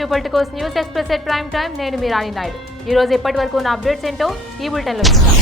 To Politicos news express at prime time. నేను మీ రాణి నాయుడు. ఈ రోజు ఇప్పటి వరకు నా అప్డేట్స్ ఏంటో ఈ బులెటిన్లో చూద్దాం.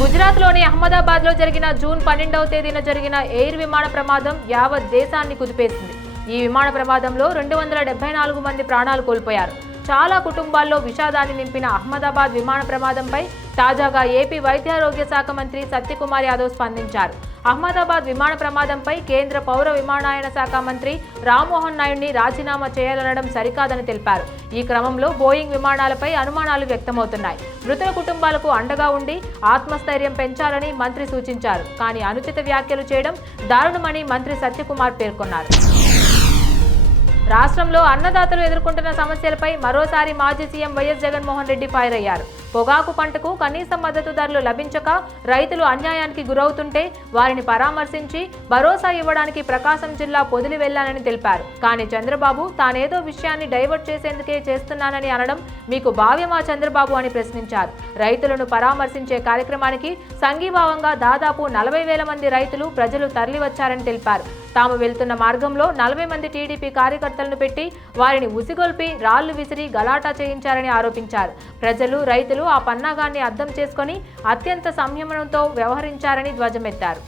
గుజరాత్లోని అహ్మదాబాద్లో జరిగిన జూన్ 12వ తేదీన జరిగిన ఎయిర్ విమాన ప్రమాదం యావత్ దేశాన్ని కుదిపేసింది. ఈ విమాన ప్రమాదంలో 274 మంది ప్రాణాలు కోల్పోయారు. చాలా కుటుంబాల్లో విషాదాన్ని నింపిన అహ్మదాబాద్ విమాన ప్రమాదంపై తాజాగా ఏపీ వైద్యారోగ్య శాఖ మంత్రి సత్యకుమార్ యాదవ్ స్పందించారు. అహ్మదాబాద్ విమాన ప్రమాదంపై కేంద్ర పౌర విమానయాన శాఖ మంత్రి రామ్మోహన్ నాయుడిని రాజీనామా చేయాలనడం సరికాదని తెలిపారు. ఈ క్రమంలో బోయింగ్ విమానాలపై అనుమానాలు వ్యక్తమవుతున్నాయి. మృతుల కుటుంబాలకు అండగా ఉండి ఆత్మస్థైర్యం పెంచాలని మంత్రి సూచించారు. కానీ అనుచిత వ్యాఖ్యలు చేయడం దారుణమని మంత్రి సత్యకుమార్ పేర్కొన్నారు. రాష్ట్రంలో అన్నదాతలు ఎదుర్కొంటున్న సమస్యలపై మరోసారి మాజీ CM YS Jaganmohan Reddy fire అయ్యారు. పొగాకు పంటకు కనీస మద్దతు ధరలు లభించక రైతులు అన్యాయానికి గురవుతుంటే వారిని పరామర్శించి భరోసా ఇవ్వడానికి ప్రకాశం జిల్లా పొదిలి వెళ్లానని తెలిపారు. కానీ చంద్రబాబు తానేదో విషయాన్ని డైవర్ట్ చేసేందుకే చేస్తున్నానని అనడం మీకు భావ్యమా చంద్రబాబు అని ప్రశ్నించారు. రైతులను పరామర్శించే కార్యక్రమానికి సంఘీభావంగా దాదాపు 40,000 మంది రైతులు ప్రజలు తరలివచ్చారని తెలిపారు. తాము వెళ్తున్న మార్గంలో 40 మంది టీడీపీ కార్యకర్తలను పెట్టి వారిని ఉసిగొల్పి రాళ్లు విసిరి గలాటా చేయించారని ఆరోపించారు. ప్రజలు రైతులు ఆ పన్నాగాన్ని అర్థం చేసుకుని అత్యంత సంయమనంతో వ్యవహరించారని ధ్వజమెత్తారు.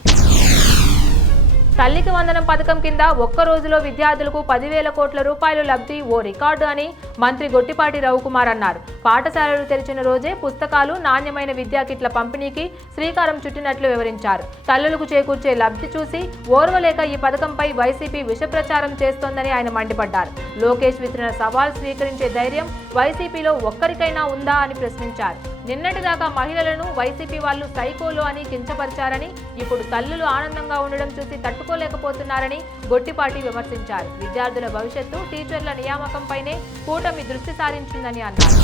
తల్లికి వందనం పథకం కింద ఒక్క రోజులో విద్యార్థులకు 10,000 కోట్ల రూపాయలు లబ్ధి ఓ రికార్డు అని మంత్రి గొట్టిపాటి రవికుమార్ అన్నారు. పాఠశాలలు తెరిచిన రోజే పుస్తకాలు, నాణ్యమైన విద్యా కిట్ల పంపిణీకి శ్రీకారం చుట్టినట్లు వివరించారు. తల్లులకు చేకూర్చే లబ్ధి చూసి ఓర్వలేక ఈ పథకంపై వైసీపీ విషప్రచారం చేస్తోందని ఆయన మండిపడ్డారు. లోకేష్ విసిరిన సవాల్ స్వీకరించే ధైర్యం వైసీపీలో ఒక్కరికైనా ఉందా అని ప్రశ్నించారు. నిన్నటిదాకా మహిళలను వైసీపీ వాళ్ళు సైకోలు అని కించపరిచారని, ఇప్పుడు తల్లులు ఆనందంగా ఉండడం చూసి తట్టుకోలేకపోతున్నారని గొట్టిపాటి విమర్శించారు. విద్యార్థుల భవిష్యత్తు, టీచర్ల నియామకంపైనే కూటమి దృష్టి సారించిందని అన్నారు.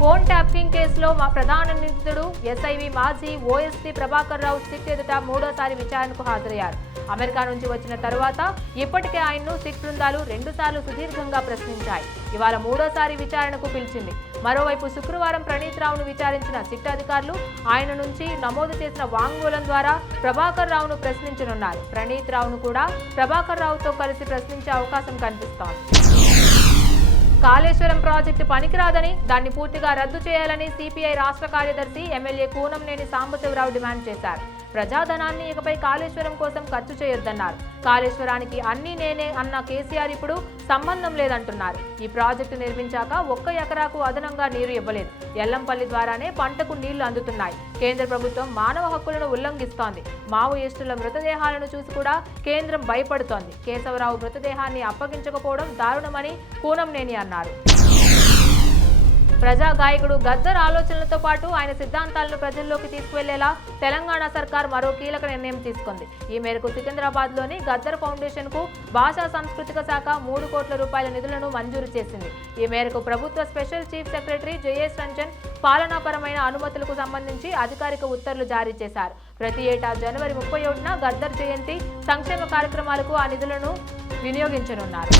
ఫోన్ ట్యాపింగ్ కేసులో మా ప్రధాన నిందితుడు ఎస్ఐవి మాజీ ఓఎస్పీ ప్రభాకర్ రావు సిట్ ఎదుట మూడోసారి విచారణకు హాజరయ్యారు. అమెరికా నుంచి వచ్చిన తరువాత ఇప్పటికే ఆయన్ను సిట్ బృందాలు 2 సార్లు సుదీర్ఘంగా ప్రశ్నించాయి. ఇవాళ మూడోసారి విచారణకు పిలిచింది. మరోవైపు శుక్రవారం ప్రణీత్ రావును విచారించిన సిట్ అధికారులు ఆయన నుంచి నమోదు చేసిన వాంగ్మూలం ద్వారా ప్రభాకర్ రావును ప్రశ్నించనున్నారు. ప్రణీత్ రావును కూడా ప్రభాకర్ రావుతో కలిసి ప్రశ్నించే అవకాశం కనిపిస్తోంది. కాళేశ్వరం ప్రాజెక్టు పనికిరాదని, దాన్ని పూర్తిగా రద్దు చేయాలని సిపిఐ రాష్ట్ర కార్యదర్శి ఎమ్మెల్యే కూనంనేని సాంబశివరావు డిమాండ్ చేశారు. ప్రజాధనాన్ని ఇకపై కాళేశ్వరం కోసం ఖర్చు చేయొద్దన్నారు. కాళేశ్వరానికి అన్నీ నేనే అన్న కేసీఆర్ ఇప్పుడు సంబంధం లేదంటున్నారు. ఈ ప్రాజెక్టు నిర్మించాక 1 ఎకరాకు అదనంగా నీరు ఇవ్వలేదు. ఎల్లంపల్లి ద్వారానే పంటకు నీళ్లు అందుతున్నాయి. కేంద్ర ప్రభుత్వం మానవ హక్కులను ఉల్లంఘిస్తోంది. మావోయిస్టుల మృతదేహాలను చూసి కూడా కేంద్రం భయపడుతోంది. కేశవరావు మృతదేహాన్ని అప్పగించకపోవడం దారుణమని కూనంనేని అన్నారు. ప్రజా గాయకుడు గద్దర్ ఆలోచనలతో పాటు ఆయన సిద్ధాంతాలను ప్రజల్లోకి తీసుకువెళ్లేలా తెలంగాణ సర్కార్ మరో కీలక నిర్ణయం తీసుకుంది. ఈ మేరకు సికింద్రాబాద్లోని గద్దర్ ఫౌండేషన్ కు భాషా సాంస్కృతిక శాఖ 3 కోట్ల రూపాయల నిధులను మంజూరు చేసింది. ఈ మేరకు ప్రభుత్వ special chief secretary Jayesh Ranjan పాలనాపరమైన అనుమతులకు సంబంధించి అధికారిక ఉత్తర్వులు జారీ చేశారు. ప్రతి ఏటా జనవరి 31న గద్దర్ జయంతి, సంక్షేమ కార్యక్రమాలకు ఆ నిధులను వినియోగించనున్నారు.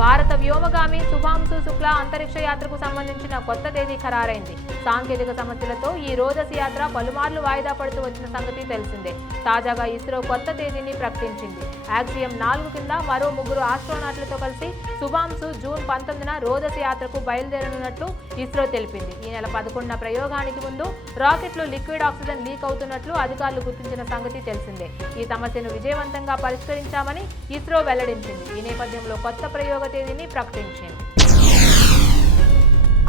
భారత వ్యోమగామి శుభాంశు శుక్లా అంతరిక్ష యాత్రకు సంబంధించిన కొత్త తేదీ ఖరారైంది. సాంకేతిక సమస్యలతో ఈ రోజస్ యాత్ర పలుమార్లు వాయిదా పడుతూ వచ్చిన సంగతి తెలిసిందే. తాజాగా ఇస్రో కొత్త తేదీని ప్రకటించింది. యాక్సియం 4 కింద మరో 3 ఆస్ట్రోనాట్లతో కలిసి శుభాంశు జూన్ 19న రోజస్ యాత్రకు బయలుదేరనున్నట్లు ఇస్రో తెలిపింది. ఈ నెల 11న ప్రయోగానికి ముందు రాకెట్లు లిక్విడ్ ఆక్సిజన్ లీక్ అవుతున్నట్లు అధికారులు గుర్తించిన సంగతి తెలిసిందే. ఈ సమస్యను విజయవంతంగా పరిష్కరించామని ఇస్రో వెల్లడించింది. ఈ నేపథ్యంలో కొత్త ప్రయోగ తేదీని ప్రకటించింది.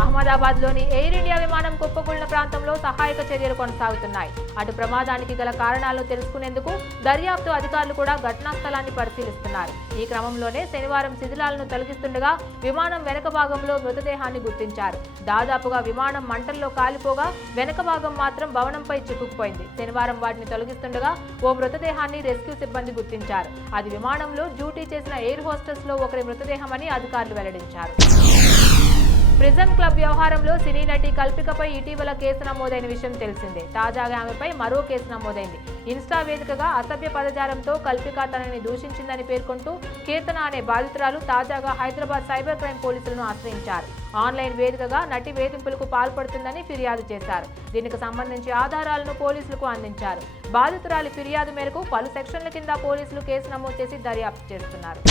అహ్మదాబాద్లోని ఎయిర్ ఇండియా విమానం కుప్పకూలిన ప్రాంతంలో సహాయక చర్యలు కొనసాగుతున్నాయి. అటు ప్రమాదానికి గల కారణాలను తెలుసుకునేందుకు దర్యాప్తు అధికారులు కూడా ఘటనా స్థలాన్ని పరిశీలిస్తున్నారు. ఈ క్రమంలోనే శనివారం శిథిలాలను తొలగిస్తుండగా విమానం వెనక భాగంలో మృతదేహాన్ని గుర్తించారు. దాదాపుగా విమానం మంటల్లో కాలిపోగా వెనక భాగం మాత్రం భవనంపై చిక్కుకుపోయింది. శనివారం వాటిని తొలగిస్తుండగా ఓ మృతదేహాన్ని రెస్క్యూ సిబ్బంది గుర్తించారు. అది విమానంలో డ్యూటీ చేసిన ఎయిర్ హోస్టెస్ లో ఒకరి మృతదేహమని అధికారులు వెల్లడించారు. ప్రిజన్ క్లబ్ వ్యవహారంలో సినీ నటి కల్పికపై ఇటీవల కేసు నమోదైన విషయం తెలిసిందే. తాజాగా ఆమెపై మరో కేసు నమోదైంది. ఇన్స్టా వేదికగా అసభ్య పదజాలంతో కల్పిక తనని దూషించిందని పేర్కొంటూ కీర్తన అనే బాధితురాలు తాజాగా హైదరాబాద్ సైబర్ క్రైమ్ పోలీసులను ఆశ్రయించారు. ఆన్లైన్ వేదికగా నటి వేధింపులకు పాల్పడుతుందని ఫిర్యాదు చేశారు. దీనికి సంబంధించి ఆధారాలను పోలీసులకు అందించారు. బాధితురాలి ఫిర్యాదు మేరకు పలు సెక్షన్ల కింద పోలీసులు కేసు నమోదు చేసి దర్యాప్తు చేస్తున్నారు.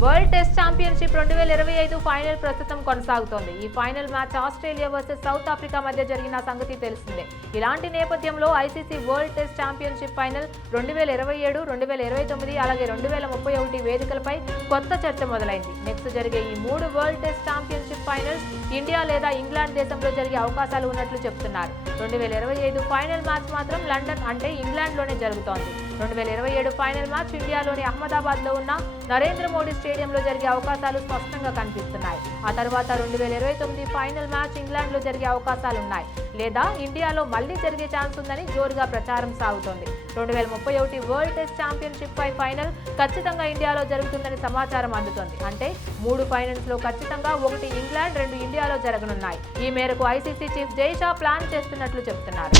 వరల్డ్ టెస్ట్ ఛాంపియన్షిప్ 2025 ఫైనల్ ప్రస్తుతం కొనసాగుతోంది. ఈ final match Australia versus south Africa మధ్య జరిగిన సంగతి తెలిసిందే. ఇలాంటి నేపథ్యంలో ICC world test championship final 2027, 2029 అలాగే 2031 వేదికలపై కొత్త చర్చ మొదలైంది. నెక్స్ట్ జరిగే ఈ 3 world test championship finals India లేదా ఇంగ్లాండ్ దేశంలో జరిగే అవకాశాలు ఉన్నట్లు చెప్తున్నారు. 2025 ఫైనల్ మ్యాచ్ మాత్రం లండన్ అంటే ఇంగ్లాండ్లోనే జరుగుతోంది. 2027 ఫైనల్ మ్యాచ్ ఇండియాలోని అహ్మదాబాద్లో ఉన్న నరేంద్ర మోడీ స్టేడియంలో జరిగే అవకాశాలు స్పష్టంగా కనిపిస్తున్నాయి. ఆ తర్వాత 2029 ఫైనల్ మ్యాచ్ ఇంగ్లాండ్లో జరిగే అవకాశాలున్నాయి, లేదా ఇండియాలో మళ్లీ జరిగే ఛాన్స్ ఉందని జోరుగా ప్రచారం సాగుతోంది. 2031 వరల్డ్ టెస్ట్ ఛాంపియన్షిప్ పై ఫైనల్ ఖచ్చితంగా ఇండియాలో జరుగుతుందని సమాచారం అందుతోంది. అంటే 3 ఫైనల్స్ లో ఖచ్చితంగా 1 ఇంగ్లాండ్, 2 ఇండియాలో జరగనున్నాయి. ఈ మేరకు ఐసీసీ చీఫ్ జై షా ప్లాన్ చేస్తున్నట్లు చెబుతున్నారు.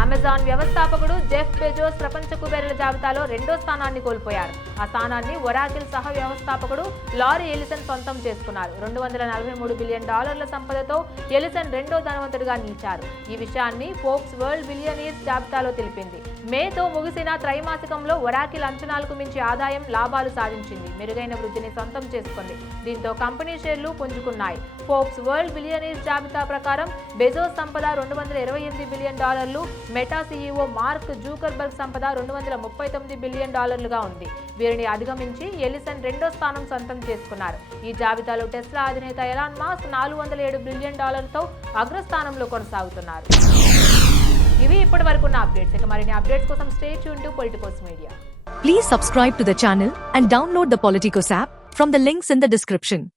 అమెజాన్ వ్యవస్థాపకుడు జెఫ్ బెజోస్ ప్రపంచ కుబేరుల జాబితాలో 2వ స్థానాన్ని కోల్పోయారు. ఆ స్థానాన్ని ఒరాకిల్ సహ వ్యవస్థాపకుడు లారీ ఎలిసన్ సొంతం చేసుకున్నారు. $243 బిలియన్ సంపదతో ఎలిసన్ 2వ ధనవంతుడిగా నిలిచారు. ఈ విషయాన్ని ఫోర్బ్స్ వరల్డ్ బిలియనీర్స్ జాబితాలో తెలిపింది. మేతో ముగిసిన త్రైమాసికంలో ఒరాకిల్ అంచనాలకు మించి ఆదాయం, లాభాలు సాధించింది. మెరుగైన వృద్ధిని సొంతం చేసుకుంది. దీంతో కంపెనీ షేర్లు పుంజుకున్నాయి. ఫోర్బ్స్ వరల్డ్ బిలియనీర్స్ జాబితా ప్రకారం బెజోస్ సంపద $228 billion, meta CEO mark Zuckerberg సంపద $239 బిలియన్ ఉంది. వీరిని అధిగమించి ఎలిసన్ 2వ స్థానం సొంతం చేసుకున్నారు. ఈ జాబితాలో టెస్లా అధినేత ఎలాన్ మస్క్ $407 బిలియన్ తో అగ్రస్థానంలో కొనసాగుతున్నారు. ఇవి ఇప్పటి వరకున్న అప్డేట్స్. ఇక మరిన్ని అప్డేట్స్ కోసం stay tune to Politicos media. Please subscribe to the channel and download the Politicos app from the links in the description.